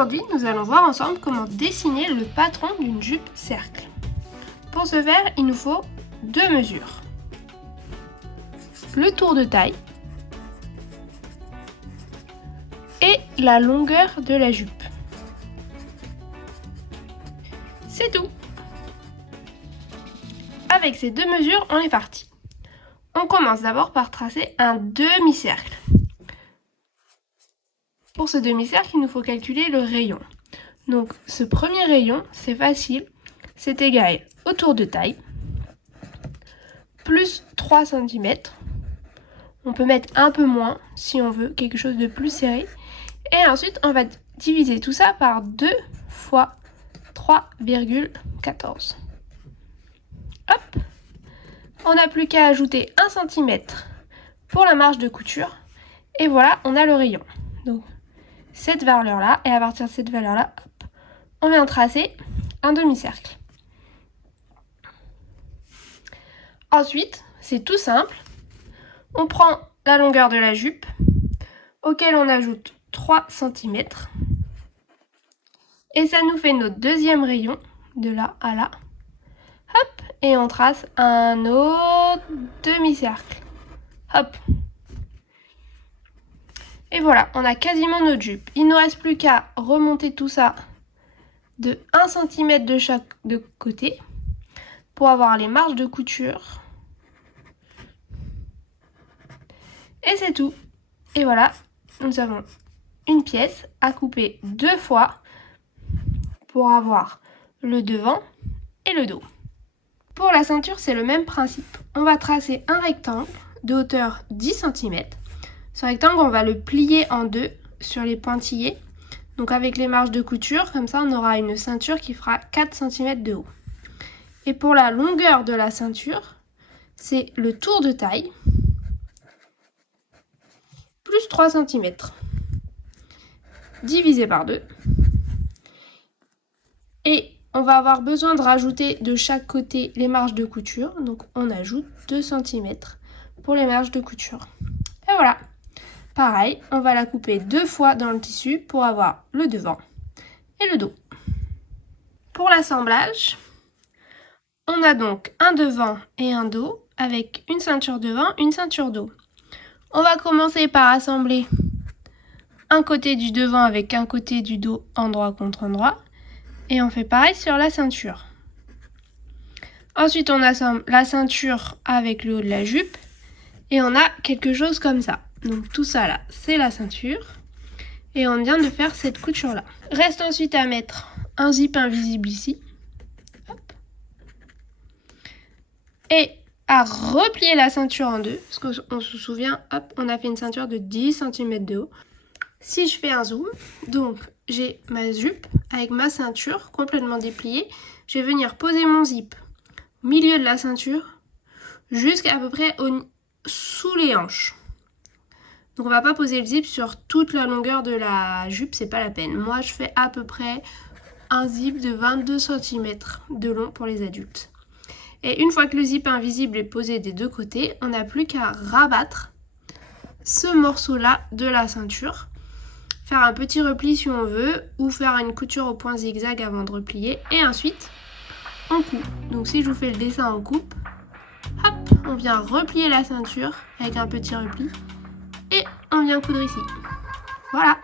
Aujourd'hui, nous allons voir ensemble comment dessiner le patron d'une jupe cercle. Pour ce faire, il nous faut 2 mesures. Le tour de taille et la longueur de la jupe. C'est tout. Avec ces 2 mesures, on est parti. On commence d'abord par tracer un demi-cercle. Pour ce demi-cercle, il nous faut calculer le rayon. Donc ce premier rayon, c'est facile, c'est égal au tour de taille, plus 3 cm. On peut mettre un peu moins si on veut quelque chose de plus serré. Et ensuite, on va diviser tout ça par 2 fois 3,14. Hop! On n'a plus qu'à ajouter 1 cm pour la marge de couture. Et voilà, on a le rayon. Donc, cette valeur-là, et à partir de cette valeur-là, on vient tracer un demi-cercle. Ensuite, c'est tout simple. On prend la longueur de la jupe, auquel on ajoute 3 cm. Et ça nous fait notre deuxième rayon, de là à là. Hop, et on trace un autre demi-cercle. Hop. Et voilà, on a quasiment notre jupe. Il ne nous reste plus qu'à remonter tout ça de 1 cm de chaque côté pour avoir les marges de couture. Et c'est tout. Et voilà, nous avons une pièce à couper 2 fois pour avoir le devant et le dos. Pour la ceinture, c'est le même principe. On va tracer un rectangle de hauteur 10 cm. Ce rectangle, on va le plier en deux sur les pointillés. Donc avec les marges de couture, comme ça on aura une ceinture qui fera 4 cm de haut. Et pour la longueur de la ceinture, c'est le tour de taille plus 3 cm divisé par 2. Et on va avoir besoin de rajouter de chaque côté les marges de couture. Donc on ajoute 2 cm pour les marges de couture. Et voilà. Pareil, on va la couper 2 fois dans le tissu pour avoir le devant et le dos. Pour l'assemblage, on a donc un devant et un dos avec une ceinture devant, une ceinture dos. On va commencer par assembler un côté du devant avec un côté du dos endroit contre endroit. Et on fait pareil sur la ceinture. Ensuite, on assemble la ceinture avec le haut de la jupe. Et on a quelque chose comme ça. Donc tout ça là, c'est la ceinture. Et on vient de faire cette couture là. Reste ensuite à mettre un zip invisible ici. Hop. Et à replier la ceinture en deux. Parce qu'on se souvient, hop, on a fait une ceinture de 10 cm de haut. Si je fais un zoom, donc j'ai ma jupe avec ma ceinture complètement dépliée. Je vais venir poser mon zip au milieu de la ceinture jusqu'à peu près sous les hanches. Donc on va pas poser le zip sur toute la longueur de la jupe, c'est pas la peine. Moi je fais à peu près un zip de 22 cm de long pour les adultes. Et une fois que le zip invisible est posé des deux côtés, on n'a plus qu'à rabattre ce morceau là de la ceinture. Faire un petit repli si on veut, ou faire une couture au point zigzag avant de replier. Et ensuite, on coupe. Donc si je vous fais le dessin en coupe, hop, on vient replier la ceinture avec un petit repli. Et on vient coudre ici. Voilà.